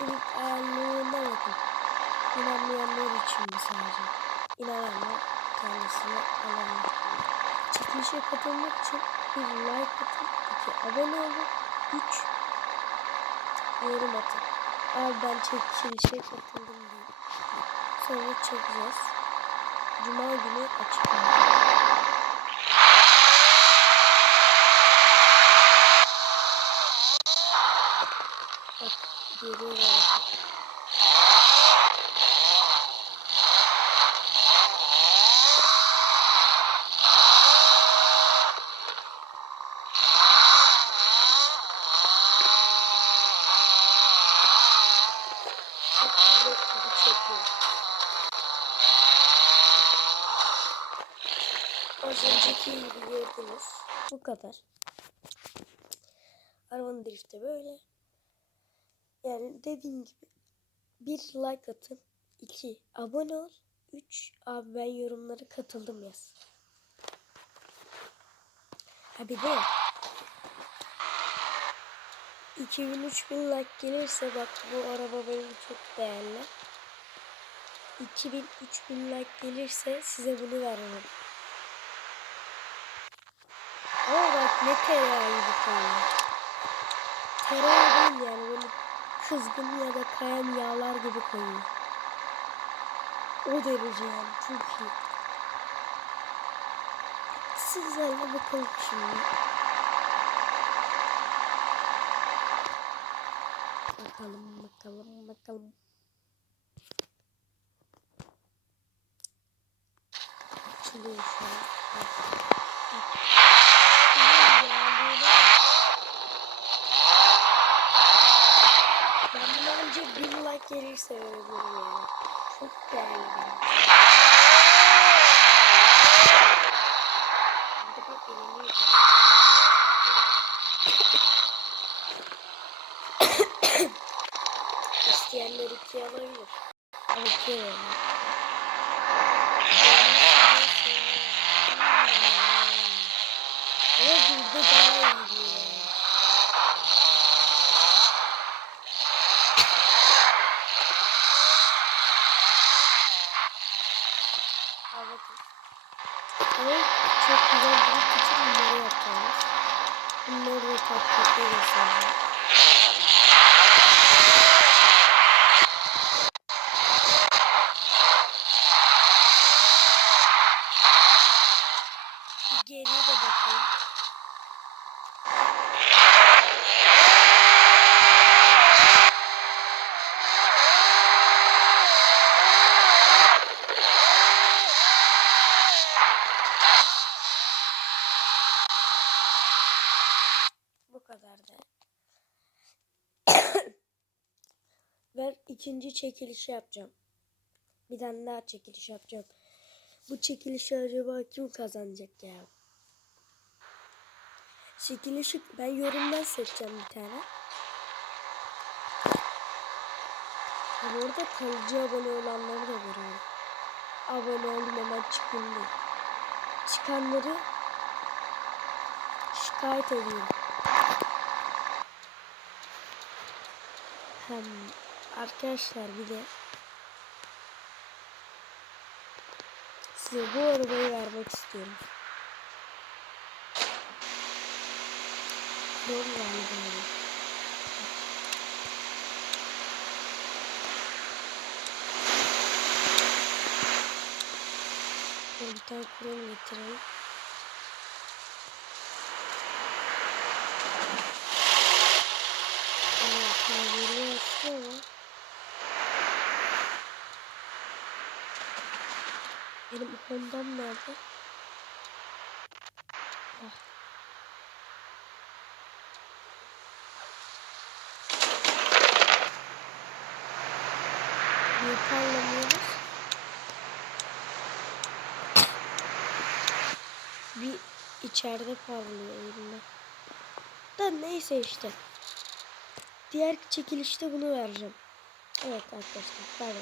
ilk ayarlarına bakın. İnanmayanlar için mi sadece? İnananlar kendisine alalım. Çekilişe katılmak için bir like atın, iki abone olun, üç yorum atın. Abi ben çekilişe katıldım diye. Sonra çekeceğiz. Cuma günü açık. Bak geliyor. Bu kadar. Arabanın drifti böyle. Yani dediğim gibi bir like atın. iki abone ol. Üç abi ben yorumlara katıldım yaz. Ha bir de 2000-3000 like gelirse bak bu araba benim çok değerli. 2000-3000 like gelirse size bunu veririm. Ama bak ne tereyağı gibi koyuyor. Tereyağı değil yani kızgın ya da kayan yağlar gibi koyuyor. O derece yani çok iyi. Sizlerle bakalım şimdi. Bakalım bakalım bakalım. Açılıyor şu an. Bak. Bak. Bunun yağlığına bak. Ben bunu ancak bir like gelirse verebilirim yani. Çok değerli benim. Bir de bak elini. İsteyenler ikiye alabilir. Verin. Ama burada daha iyi diyor. Al bakın. Ama çok güzel bir için bunları yapacağız. Bunları da tatlıkla göstereceğim. Bir geriye de bakalım. Bu kadardı. Ve ikinci çekilişi yapacağım. Bir tane daha çekiliş yapacağım. Bu çekilişi acaba kim kazanacak ya? Çekilişi ben yorumdan seçeceğim bir tane. Bu arada kalıcı abone olanları da görüyorum. Abone oldum hemen çıkın. Çıkanları şikayet ediyorum. Hem arkadaşlar bir de size bu arabayı vermek istiyorum. Krom Bir tane krom getirelim. Evet, tabiri açtı ama benim Honda'm nerede? Ah. Niye parlamıyoruz? Bir içeride parlıyor elimde. Da neyse işte. Diğer çekilişte bunu vereceğim. Evet arkadaşlar. Bay.